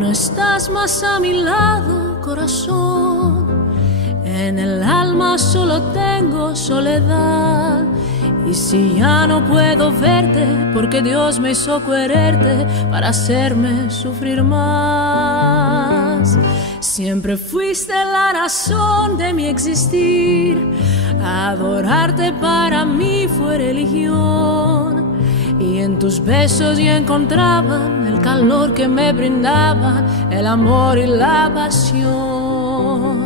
no estás más a mi lado, corazón. En el alma solo tengo soledad. Y si ya no puedo verte, porque Dios me hizo quererte para hacerme sufrir más. Siempre fuiste la razón de mi existir. Adorarte para mí fue religión. Y en tus besos ya encontraban el calor que me brindaban, el amor y la pasión.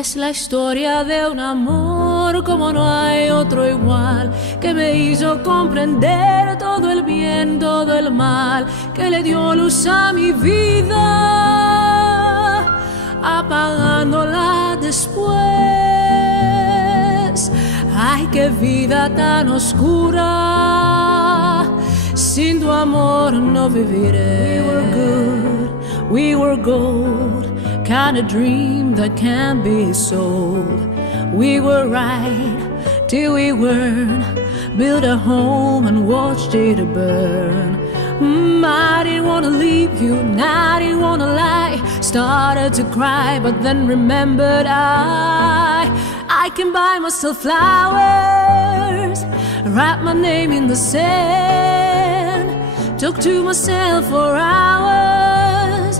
Es la historia de un amor como no hay otro igual, que me hizo comprender todo el bien, todo el mal, que le dio luz a mi vida, apagándola después. Ay, qué vida tan oscura, sin tu amor no viviré. We were good, we were gold, kind of dream that can't be sold. We were right till we weren't, built a home and watched it burn. I didn't wanna leave you, and I didn't wanna lie. Started to cry, but then remembered I can buy myself flowers, write my name in the sand, talk to myself for hours,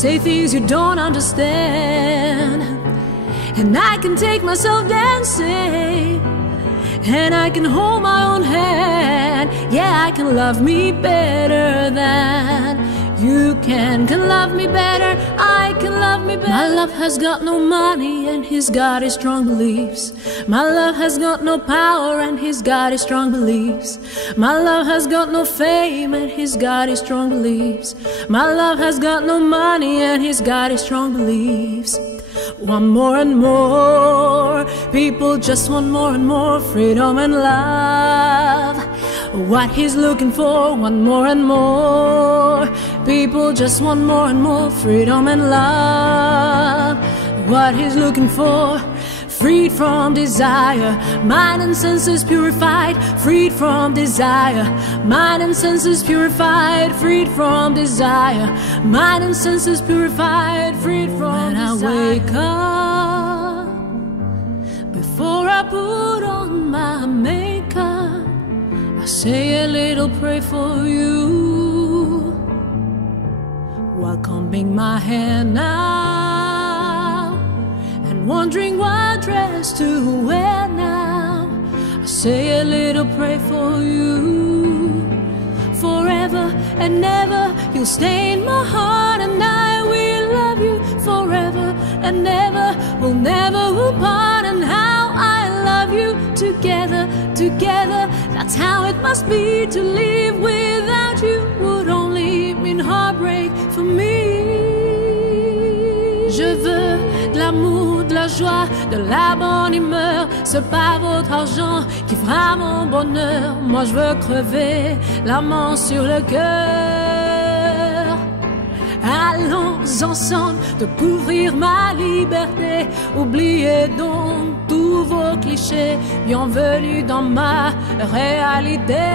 say things you don't understand. And I can take myself dancing, and I can hold my own hand. Yeah, I can love me better than you can love me better, I can love me better. My love has got no money and he's got his strong beliefs. My love has got no power and he's got his strong beliefs. My love has got no fame and he's got his strong beliefs. My love has got no money and he's got his strong beliefs. Want more and more, people just want more and more freedom and love. What he's looking for, want more and more, people just want more and more freedom and love. What he's looking for, freed from desire, mind and senses purified, freed from desire, mind and senses purified, freed from desire, mind and senses purified, freed from desire. When I wake up, before I put on my makeup, I say a little prayer for you, while combing my hair now and wondering what dress to wear now. I say a little prayer for you. Forever and ever you'll stay in my heart, and I will love you forever and ever. We'll never part, and how I love you together, together. That's how it must be. To live without you would only mean heartbreak for me. Je veux de l'amour, de la joie, de la bonne humeur. C'est pas votre argent qui fera mon bonheur. Moi je veux crever la main sur le cœur. Allons ensemble découvrir ma liberté. Oubliez donc tous vos clichés. Bienvenue dans ma réalité.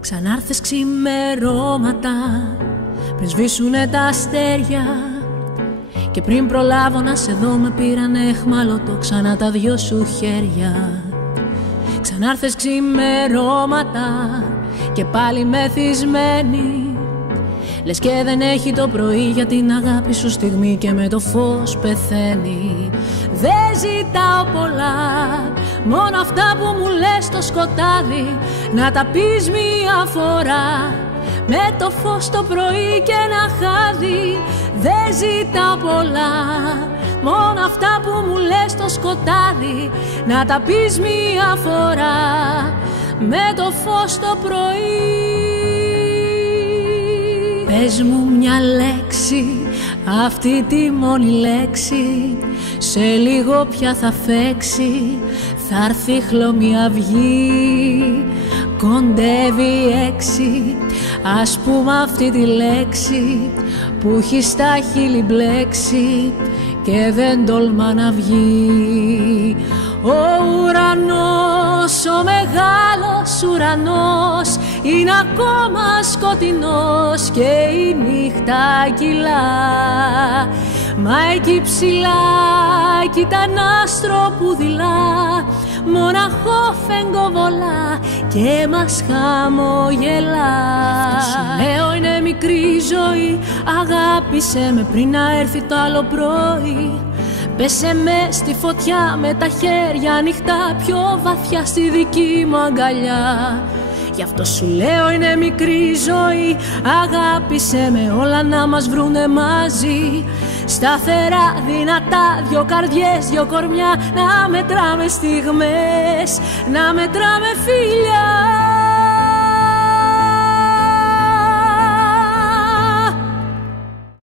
Ξανάρθες ξημερώματα, πριν σβήσουνε τα αστέρια, και πριν προλάβω να σε δω με πήραν εχμάλωτο ξανά τα δυο σου χέρια. Ξανάρθες ξημερώματα και πάλι μεθυσμένη, λες και δεν έχει το πρωί για την αγάπη σου στιγμή και με το φως πεθαίνει. Δεν ζητάω πολλά, μόνο αυτά που μου λες στο σκοτάδι, να τα πεις μία φορά, με το φως το πρωί και ένα χάδι. Δεν ζητάω πολλά, μόνο αυτά που μου λες στο σκοτάδι, να τα πεις μία φορά, με το φως το πρωί. Πες μου μια λέξη, αυτή τη μόνη λέξη, σε λίγο πια θα φέξει, θα έρθει χλωμή αυγή, κοντεύει 6, Ας πούμε αυτή τη λέξη που έχει στα χείλη μπλέξει και δεν τολμά να βγει. Ο ουρανός, ο μεγάλος ουρανός είναι ακόμα σκοτεινός και η νύχτα κυλά. Μα εκεί ψηλά κοίτα ένα άστρο που δειλά, μοναχό φεγγοβολά και μας χαμογελά. Αυτό σου λέω είναι μικρή ζωή, αγάπησε με πριν να έρθει το άλλο πρωί. Πέσε με στη φωτιά με τα χέρια ανοιχτά, πιο βαθιά στη δική μου αγκαλιά. Γι' αυτό σου λέω είναι μικρή ζωή, αγάπησε με όλα να μας βρουνε μαζί. Σταθερά, δυνατά, δυο καρδιές, δυο κορμιά, να μετράμε στιγμές, να μετράμε φιλιά.